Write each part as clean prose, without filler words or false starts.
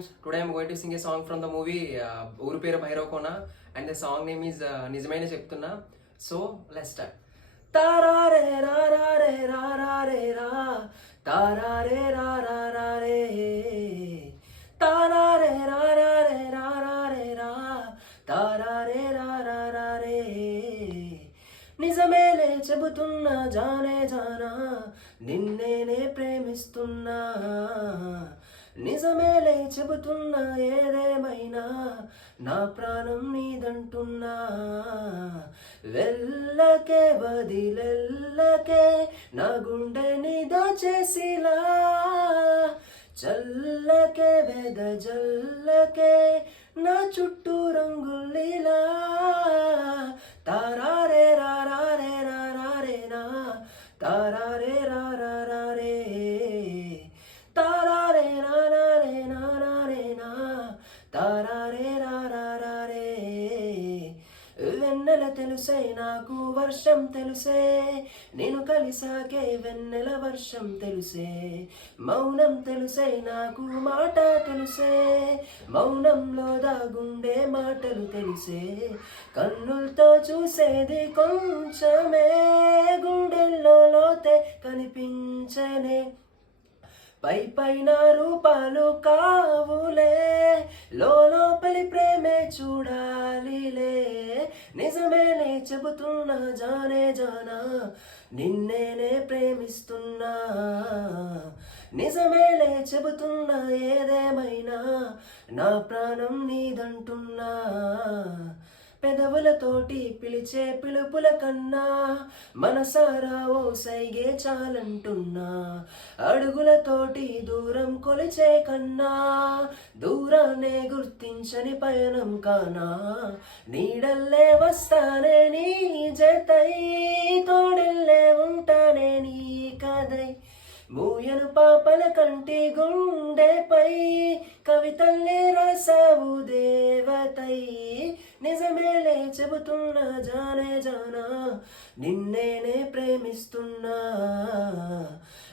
friends. Today I'm going to sing a song from the movie Uru Peru Bhairavkona, and the song name is Nijamaina Cheptunna. So let's start. Tarare ra ra re ra ra re ra, tarare ra ra ra re, tarare ra ra re ra ra re ra, tarare ra ra ra re. నిజమేలే చెబుతున్నా జానే జానా నిన్నేనే ప్రేమిస్తున్నా నిజమేలే చెబుతున్నా ఏదేమైనా నా ప్రాణం నీదంటున్నా వెళ్ళకే వదిలెల్లకే నా గుండెని దాచేసిలా చల్లకే వెద జల్లకే నా చుట్టూ రంగులీలా తారారే రారే రారే నా తారారే రారే తారారే రారే నారే నా తారారే రారే వెన్నెల తెలుసే నాకు వర్షం తెలుసే నేను కలిసాకే వెన్నెల వర్షం తెలుసే మౌనం తెలుసే నాకు మాట తెలుసే మౌనంలో దాగుండే మాటలు తెలిసే కన్నులతో చూసేది కొంచెమే గుండెల్లో లోతే కనిపించనే పై పైన రూపాలు కావులే లోపలి ప్రేమే చూడాలిలే నిజమేనే చెబుతున్నా జానే జానా నిన్నేనే ప్రేమిస్తున్నా నిజమేలే చెబుతున్నా ఏదేమైనా నా ప్రాణం నీదంటున్నా పెదవులతోటి పిలిచే పిలుపుల కన్నా మనసారా ఓ సైగే చాలంటున్నా అడుగులతోటి దూరం కొలిచే కన్నా దూరాన్నే గుర్తించని పయనం కానా నీడల్లే వస్తానే నీ జతై తోడెల్లే ఉంటానే నీ కదై మూయను పాపల కంటి గుండెపై కవితల్లే రాసావు దేవతై నిజమేలే చెబుతున్నా జానే జానా నిన్నేనే ప్రేమిస్తున్నా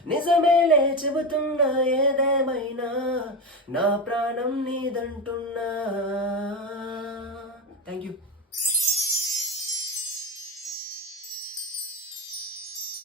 నిజమేలే చెబుతున్నా ఏదేమైనా నా ప్రాణం నీదంటున్నా థ్యాంక్ యూ.